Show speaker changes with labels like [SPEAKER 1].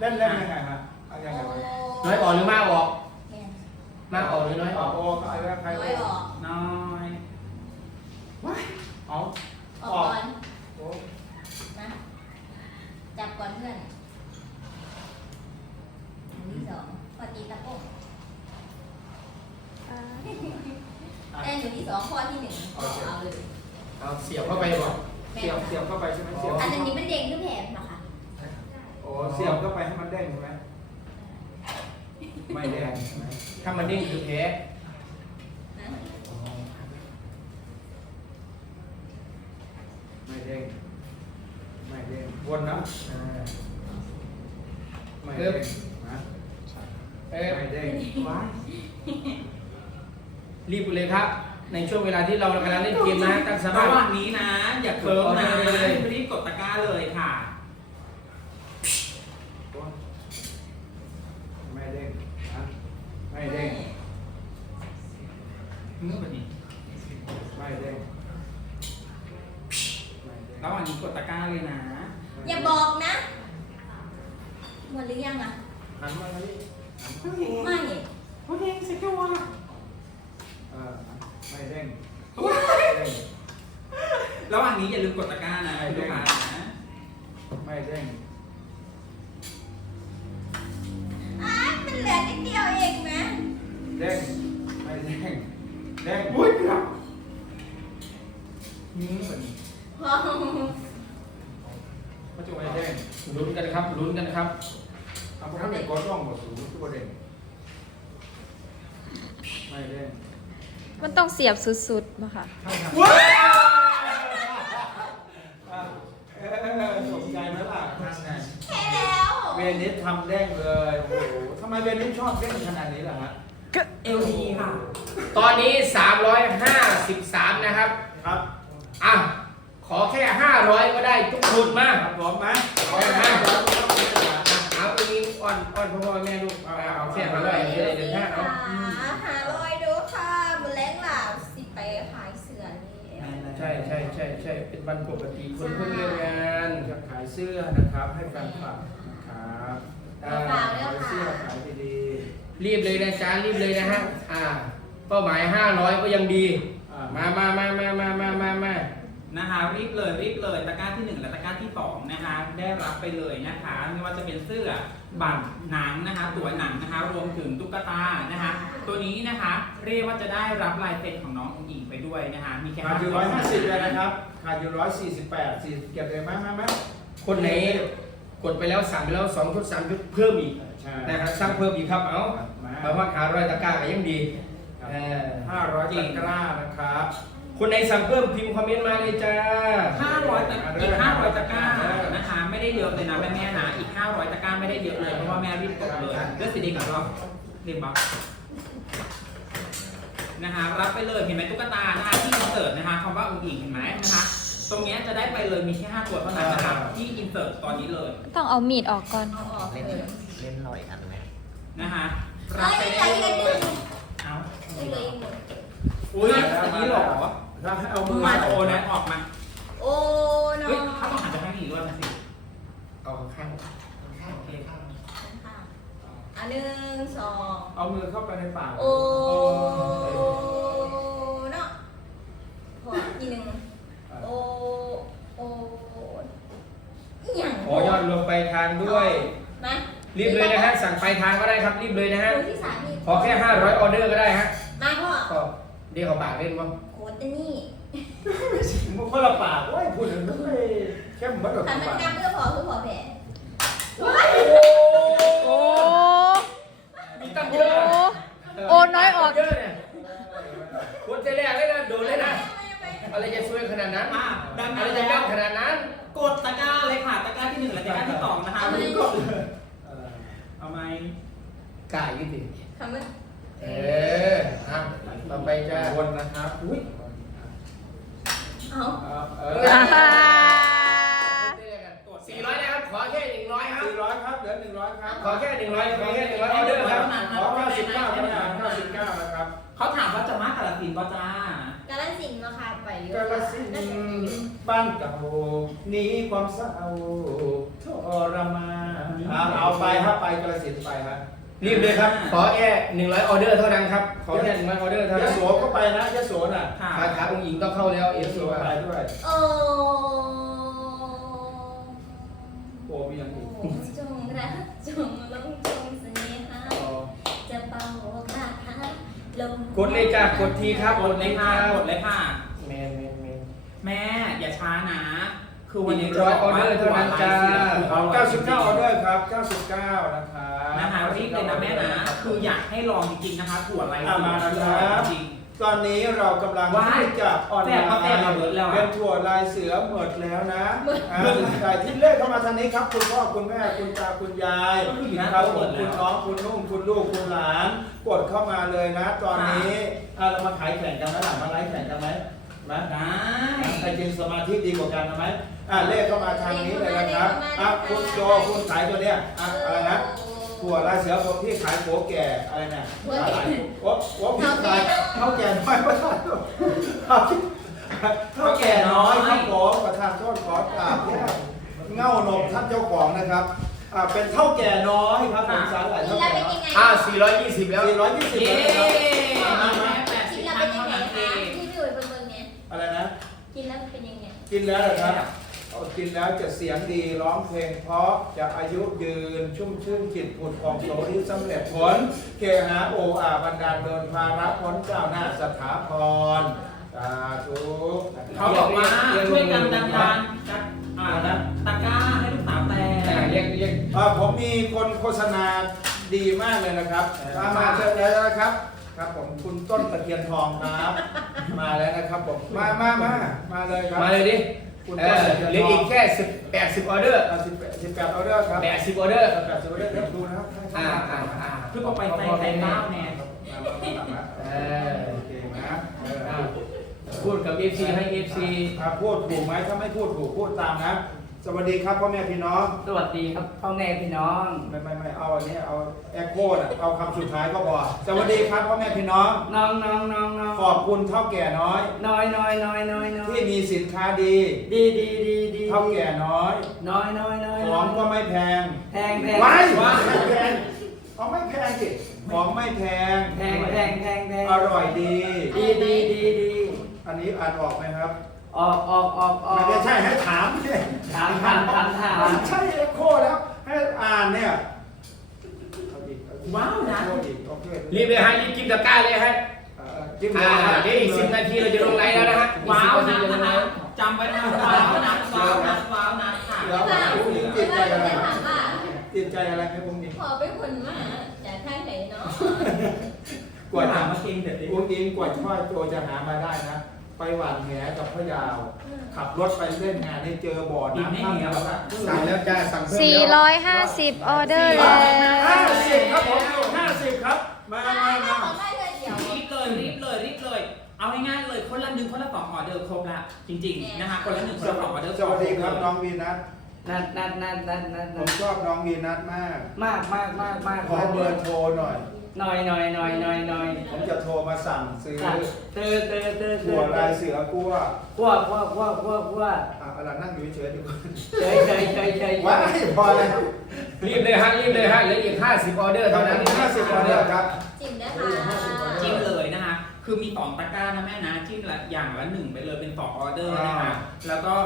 [SPEAKER 1] เล่นยังไงฮะเอายังไงวะ
[SPEAKER 2] น้อยออกหรือมากออกมากออกหรือน้อยออก
[SPEAKER 1] โอ้ก็อะไรใคร
[SPEAKER 3] น้อยออก
[SPEAKER 4] น้อยว้ายเอา
[SPEAKER 3] ออกก่อน
[SPEAKER 1] โอ้
[SPEAKER 3] นะจับก่อนเพื่อนหนึ่งที่สองพอตีตะโก้แต่หนึ่งที่สองข้อที่หนึ่งเอาเลย
[SPEAKER 2] เอาเสียบเข้าไปบอก
[SPEAKER 1] เสียบเข้าไปใช่ไหมเสียบ
[SPEAKER 3] อันนี้เป็นเด้งขึ้นแผนนะคะ
[SPEAKER 1] โอ้เสียบเข้าไปให้มันเด้งใช่ไหมไม่แดงใช่ไหม
[SPEAKER 2] ถ้ามันเด้งคือแพ้
[SPEAKER 3] นะ
[SPEAKER 1] ไม่เด้งไม่เด้งวนนะไม่เด้งนะไม่เด้งว้าย
[SPEAKER 2] รีบไปเลยครับ ในช่วงเวลาที่เรากำลังเล่นเกมนะตั้งส
[SPEAKER 4] ระ
[SPEAKER 2] มา
[SPEAKER 4] หว่าง
[SPEAKER 2] ธิ
[SPEAKER 4] นี้นะ อย่าเคิร์ฟนะ
[SPEAKER 2] เอาเลย
[SPEAKER 4] รีบกดตะกร้าเลยค่ะ
[SPEAKER 1] ไม่เด้งนะไม่เด้ง
[SPEAKER 4] เมื่อวันนี้
[SPEAKER 1] ไม่เด้งไม่เด้ง
[SPEAKER 4] ระหว่างนี้กดตะกร้าเลยนะ
[SPEAKER 3] อย่าบอกนะหมดหรือยังอ่ะ
[SPEAKER 1] หันมาเลย
[SPEAKER 3] ไม่
[SPEAKER 4] โอเคเซ็กซ์ว่า
[SPEAKER 1] ไม่เด้ง
[SPEAKER 4] ระหว่างนี้อย่าลืมกดตะกร้านะลูกค้านะ
[SPEAKER 1] ไม่เด้ง
[SPEAKER 3] มันเหลือนิดเดียวเองนะ
[SPEAKER 1] เด้งไม่เด้งเด้ง
[SPEAKER 4] อุ้ยเกือบนี่เหมือน
[SPEAKER 3] พอ
[SPEAKER 1] มันจะไม่เด้ง
[SPEAKER 2] ลุ้นกันครับลุ้นกันครับ
[SPEAKER 1] เอาพวกนั้นเป็นก้อนร่องหมดสูงทุกประเด็นไม่เด้ง
[SPEAKER 5] มันต้องเสียบสุดๆมาค่ะ
[SPEAKER 4] ว้าว
[SPEAKER 1] สนใจไหมล่ะนั่นไง
[SPEAKER 3] แค่แล้ว
[SPEAKER 1] เวนิสทำเด้งเลยโอ้โหทำไมเวนิสชอบเด้งขนาดนี้ล่ะฮะ
[SPEAKER 4] เอลดีค่ะ
[SPEAKER 2] ตอนนี้ 353 นะครับ
[SPEAKER 1] ครับ
[SPEAKER 2] อ่ะขอแค่ 500 ก็ได้ทุกคนมาก
[SPEAKER 1] พร้อมไหม
[SPEAKER 2] เอาไปนะเอาตรงนี้อ่อนพ่อแม่ลูกเอาแค่มาเลยเดี๋ยวห้าเอา
[SPEAKER 3] หาลอยดูค่ะมือแรงหล่าสิไปขายเสือนี่
[SPEAKER 2] ใช่เป็นวันปกติคนเพิ่งเลิกงาน
[SPEAKER 1] จะขายเสื้อนะครับให้แฟนคลับนะครับขายเสื้อขายดี
[SPEAKER 2] รีบเลยนะจ๊ะรีบเลยนะฮะเป้าหมาย 500 ก็ยังดี
[SPEAKER 1] ๆ
[SPEAKER 2] มา
[SPEAKER 4] นะคะรีบเลยตะกร้าที่1และตะกร้าที่2นะคะได้รับไปเลยนะคะไม่ว่าจะเป็นเสื้อบัตรหนังนะคะตั๋วหนังนะคะรวมถึงตุ๊กตานะคะตัวนี้นะคะเรียกว่าจะได้รับลายเซ็นของน้ององค์หญิงไปด้วยนะคะมีแค่
[SPEAKER 1] ขาดอยู่150เลยนะครับขาดอยู่148 40เก็บเลยไหม
[SPEAKER 2] คนไหนกดไปแล้วสั่งไปแล้ว2 ชุด 3 ชุดเพิ่มอีก
[SPEAKER 1] ใช่
[SPEAKER 2] นะครับสั่งเพิ่มอีกครับเอา
[SPEAKER 1] มา
[SPEAKER 2] เพราะว่าขา100ตะกร้าก็ยังดี
[SPEAKER 1] 500ตะกร้านะครับ
[SPEAKER 2] คนไหนสั่งเพิ่มพิมพ์คอมเมนต์มาเลยจ้า
[SPEAKER 4] 500ตะอีก500ตะกร้านะคะไม่ได้เยอะเลยนะแม่ๆนะอีก500ตะกร้าไม่ได้เยอะเลยเพราะว่าแม่รีบกดเลยเลือกสีแดงกับเราเรียบร้อยนะคะรับไปเลยเห็นไหมตุ๊กตานะคะที่อินเสิร์ตนะคะคำว่าองค์หญิงเห็นไหมนะคะตรงนี้จะได้ไปเลยมีแค่5ตัวเท่านั้นนะครับที่อินเสิร์ตตอนนี้เลย
[SPEAKER 5] ต้องเอามีดออกก่อน
[SPEAKER 3] เอาออกเลย
[SPEAKER 6] เล่นรอยอันไหม
[SPEAKER 4] นะคะรั
[SPEAKER 3] เฮ้
[SPEAKER 4] บ
[SPEAKER 3] ย
[SPEAKER 4] ไป
[SPEAKER 3] เหลื
[SPEAKER 4] ได้
[SPEAKER 3] ออีก
[SPEAKER 4] เล
[SPEAKER 3] อัน
[SPEAKER 4] ย
[SPEAKER 3] หนึ่ง
[SPEAKER 4] เอา
[SPEAKER 3] เหลืออีกหมด
[SPEAKER 4] อุ้ยอันนี้หรอ
[SPEAKER 1] ถ้าให้เอามือ
[SPEAKER 4] มาโอนะออกมา
[SPEAKER 3] โอ้น้อ
[SPEAKER 4] เฮ้ย
[SPEAKER 3] ง
[SPEAKER 4] เขาต้องหันไปทางนี้ด้วยนะสิ
[SPEAKER 2] เอาข้าง
[SPEAKER 4] โอเคครับ
[SPEAKER 3] อันหนึ่งสอง
[SPEAKER 1] เอามือเข้าไปในปาก
[SPEAKER 3] โอ้เนาะพออีกหนึ่งโอ้อย่าง
[SPEAKER 2] ขอยอดรวมไปทางด้วย
[SPEAKER 3] มา
[SPEAKER 2] รีบเลยนะฮะสั่งไปทางก็ได้ครับรีบเลยนะฮะ
[SPEAKER 3] ดูที่สามนี่
[SPEAKER 2] ขอแค่ 500 ออเดอร์ก็ได้ฮะ
[SPEAKER 3] มาพ่อ
[SPEAKER 2] ก็เรียกเขาปากเล่นว่า
[SPEAKER 3] โคตรนี่
[SPEAKER 1] มันคนละปากโอ้ยพูดถึงไม่แค่เหมือนแบบ
[SPEAKER 3] ทำมัน
[SPEAKER 1] ปาก
[SPEAKER 3] กำเพื่อพอคือพอแผล
[SPEAKER 5] โอ้
[SPEAKER 2] มีตั้งเย
[SPEAKER 5] โอ้
[SPEAKER 2] อะ
[SPEAKER 5] โอ้น้อยออก
[SPEAKER 2] เยอะเนี่ยคนจะแรกเลยนะโดนเลยนะอะไรจะช่วยขนาดนั้น
[SPEAKER 4] ดัง
[SPEAKER 2] อะไร
[SPEAKER 4] นั้น
[SPEAKER 2] จะ
[SPEAKER 4] แล้
[SPEAKER 2] ย่าว ขนาดนั้น
[SPEAKER 4] กดตะกร้าเลยค่ะตะกร้าที่1และตะกร้าที่2นะคะรีบกดเลยเอาไหม
[SPEAKER 2] กล้ายืดดิ
[SPEAKER 3] ทำมัน
[SPEAKER 2] ต่อไปจะ
[SPEAKER 1] วนนะครับอุ้ย
[SPEAKER 3] เอา
[SPEAKER 5] อ่า
[SPEAKER 2] 400นะครับ ขอแค่100ครับ
[SPEAKER 1] 400ครับเหลือ100ครับ
[SPEAKER 2] ขอแค่100ขอแค่100ออเดอร์ครับ
[SPEAKER 1] ขอ99นะครับ
[SPEAKER 4] เขาถามว่าจะมากกาลสินธุ์ป่ะจ้า
[SPEAKER 3] กาลสินธุ์มาค่ะไปเย
[SPEAKER 1] กา
[SPEAKER 3] อะ
[SPEAKER 1] ลสินธุ์บ้านเก่าหนีความเศร้าทรมานเอาไปครับไปกระสินไปฮะ
[SPEAKER 2] รีบเลยครับ ขอแค่100 ออเดอร์เท่านั้นครับ ขอแค่100 ออเดอร์เท่าย นั้น
[SPEAKER 1] โสก็ไปนะยโสน่ะ
[SPEAKER 4] ค่ะ
[SPEAKER 2] คาถาองค์หญิงต้องเข้าแล้วเอย ฟ
[SPEAKER 1] โส
[SPEAKER 2] ซีว่า
[SPEAKER 1] ไปด้วย
[SPEAKER 3] โอ้
[SPEAKER 1] โอ้มีอย่างอีก
[SPEAKER 3] จงรักจงหลงจงเสน่หาจะเป่าคาถาลม
[SPEAKER 2] กดเลยจ้ากดทีครับ
[SPEAKER 4] กดเลยค่ะกดเลยค่ะ
[SPEAKER 2] แมน
[SPEAKER 4] แม่อย่าช้านะ คือวันนี้
[SPEAKER 2] 100 ออเดอร์เท่านั้นจ้า
[SPEAKER 1] เอา99ออเดอร์ครับ99นะครับ
[SPEAKER 4] นะคะรีบเลยนะแม่นะ คืออยากให้ลองจริงๆนะคะถั่วไร
[SPEAKER 1] มานะครับ
[SPEAKER 4] จริง
[SPEAKER 1] ตอนนี้เรากำลังที่จะออนไลน์
[SPEAKER 4] แซ่บมาเบิดแล้วอะ
[SPEAKER 1] เป็นถั่วลายเสือหมดแล้วนะแต่ที่เลขเข้ามาทางนี้ครับคุณพ่อคุณแม่คุณตาคุณยายครับผมคุณน้องคุณนุ่งคุณลูกคุณหลานกดเข้ามาเลยนะ ตอนนี้เรามาขายแข่งกันไหมล่ะมาไลฟ์แข่งกันไหมมา
[SPEAKER 4] ได้
[SPEAKER 1] ใครจริงสมาธิดีกว่ากันไหมเลขเข้ามาทางนี้เลยนะครับคุณโจคุณขายตัวเนี้ยอะไรนะถั่วลายเสือผมพี่ขายโผแก่อะไรเนี่ยโอ้พี่ขายเท่าแก่น้อยประทานโทษเท่าแก่น้อยครับผมประทานโทษขอกราบเนี่ยเง่านมท่านเจ้าของนะครับเป็นเท่าแก่น้อยครับผมสาหร่าย
[SPEAKER 3] กิน
[SPEAKER 1] เท่า
[SPEAKER 3] แล้ว
[SPEAKER 1] แก่
[SPEAKER 3] เป็น
[SPEAKER 1] น้อย
[SPEAKER 3] ยังไง
[SPEAKER 2] 420 แล้ว
[SPEAKER 1] 420
[SPEAKER 4] เย้
[SPEAKER 1] แล้วนะครับ
[SPEAKER 4] แม่
[SPEAKER 3] กิน
[SPEAKER 4] 80
[SPEAKER 3] แล้ว
[SPEAKER 4] ท่า
[SPEAKER 3] เป็น นยั
[SPEAKER 4] เท่าง
[SPEAKER 3] ไง
[SPEAKER 4] นั้นเอ
[SPEAKER 3] คะ
[SPEAKER 4] ง
[SPEAKER 3] ที่พี่อุ๋ยเป็นเมืองไง
[SPEAKER 1] อะไรนะ
[SPEAKER 3] กินแล้วเป็นยังไง
[SPEAKER 1] กินแล้วเหรอครับกินแล้วจะเสียงดีร้องเพลงเพราะจะอายุยืนชุ่มชื่นจิตผุดของโสที่สำเร็จผลเคหาโออาบันดาลโดนภาระพ้นเจ้าหน้าสถาพรสาธุ
[SPEAKER 4] เขาบอกว่าช่วยกันดันตะกร้าให้ลูกสาวแต่
[SPEAKER 2] เรียก
[SPEAKER 1] ผมมีคนโฆษณาดีมากเลยนะครับมาเชิญแล้วนะครับ ครับผมคุณต้นตะเคียนทองครับ มาแล้วนะครับผมมาเลยครับ
[SPEAKER 2] มาเลยดิ
[SPEAKER 1] คุณ
[SPEAKER 2] เห
[SPEAKER 1] ต้นตะเคียน
[SPEAKER 2] ลือ
[SPEAKER 1] ทอ
[SPEAKER 2] อี
[SPEAKER 1] ง
[SPEAKER 2] กแค่18 ออเดอร์
[SPEAKER 1] 18ออเดอร์ครับ
[SPEAKER 2] 80 ออเดอร์
[SPEAKER 1] 80ออเดอร์เดี๋ยวดูนะครับ
[SPEAKER 4] คือบอกไปใส่เก้าแน่
[SPEAKER 1] โอเคนะ
[SPEAKER 2] พูดกับ FC ให้ FC
[SPEAKER 1] พูดถูกไหมถ้าไม่พูดถูกพูดตามนะ สวัสดีครับพ่อแม่พี่น้อง
[SPEAKER 6] สวัสดีครับพ่อแม่พี่น้อง
[SPEAKER 1] ไม่เอาอันนี้เอาแอคโคน่ะเอาคำสุดท้ายก็พอสวัสดีครับพ่อแม่พี่น้อง
[SPEAKER 6] น้อง
[SPEAKER 1] ขอบคุณเท่าแก่น้อย
[SPEAKER 6] น้อย
[SPEAKER 1] ที่มีสินค้าดี
[SPEAKER 6] ดี
[SPEAKER 1] เท่าแก่น้อย
[SPEAKER 6] น้อย
[SPEAKER 1] ของก็ไม่แพง
[SPEAKER 6] แพง
[SPEAKER 1] ไว้ไม่แพงของไม่แพงสิของไม่แพง
[SPEAKER 6] แพง
[SPEAKER 1] อร่อยดี
[SPEAKER 6] ดี
[SPEAKER 1] อันนี้อ่านออกไหมครับ
[SPEAKER 6] ออก
[SPEAKER 1] ไม่ใช่ให้ถามเนี่ย
[SPEAKER 6] ถาม
[SPEAKER 1] ไม่ใช่เอ็กโคแล้วให้อ่านเนี่ย
[SPEAKER 4] ว้าวนะ
[SPEAKER 1] โอเค
[SPEAKER 2] รีบเลยฮะรีบกินตะกร้าเลยฮะ
[SPEAKER 1] จิ้ม
[SPEAKER 2] เดี๋ยวอีก10 นาทีเราจะลงไลน์แล้วนะฮะ
[SPEAKER 4] ว้าว
[SPEAKER 2] อี
[SPEAKER 4] นะ
[SPEAKER 2] ก10 นาทีจะลงไล
[SPEAKER 4] นะ
[SPEAKER 2] น์
[SPEAKER 4] จำไว้นะว้าวนะว้าวนะว้าวนะค่ะ
[SPEAKER 1] เดี๋ยว
[SPEAKER 3] ว่า
[SPEAKER 1] ผู้หญิง
[SPEAKER 3] จะ
[SPEAKER 1] ติดใจอะไร
[SPEAKER 3] ถามว่า
[SPEAKER 1] ติดใจอะไรไหมผมนี่
[SPEAKER 3] พอเป็นคนมาจากท่านไหนเนาะ
[SPEAKER 1] กว่า
[SPEAKER 4] ถา
[SPEAKER 1] จะ
[SPEAKER 4] มมาเก่งเด็ดดิ
[SPEAKER 1] อุ้งอิงกว่าพ่อโจจะหามาได้นะ ไปหวานแหกับพ่อยาว ขับรถไปเล่นงานนี่เจอบ่อน้ำข้างแล้วนะ
[SPEAKER 2] สั่งแล้วจ้าสั่งเพิ่มแล้ว
[SPEAKER 5] 450 ออเดอร์แล้ว
[SPEAKER 1] 50ครับผม50ครับมา
[SPEAKER 3] ขอได้เลยเดี๋ยว
[SPEAKER 4] รีบเลย เอาง่ายๆเลยคนละ1คนละ2ออเดอร์ครบละจริงๆนะคะคนละ1คนละ2ออเดอร์
[SPEAKER 1] สวัสดีครับน้องวีนัท
[SPEAKER 6] นัด
[SPEAKER 1] ผมชอบน้องวีนัทมาก
[SPEAKER 6] มาก
[SPEAKER 1] ขอเบอร์โทรหน่อย
[SPEAKER 6] น้อย
[SPEAKER 1] ผมจะโทรมาสั่งซื้อ
[SPEAKER 6] เตอ
[SPEAKER 1] ถั่วลายเสือกลัว
[SPEAKER 6] พวก
[SPEAKER 1] อะไรนั่งอยู่เฉยๆดีกว่า
[SPEAKER 6] ใจ
[SPEAKER 1] ว้ายพอแล้ว
[SPEAKER 2] รีบเลยฮะเหลืออีก50 ออเดอร์
[SPEAKER 1] เท่า
[SPEAKER 2] เท่า
[SPEAKER 1] นั้
[SPEAKER 2] นั้น น
[SPEAKER 1] 50ออเดอร์ครับ
[SPEAKER 3] จริงนะคะ
[SPEAKER 4] จิ้มเลยนะคะ คือมี2ตะกร้านะแม่นะจิ้มละอย่างละ1ไปเลยเป็น2ออเดอร์นะคะแล้วก็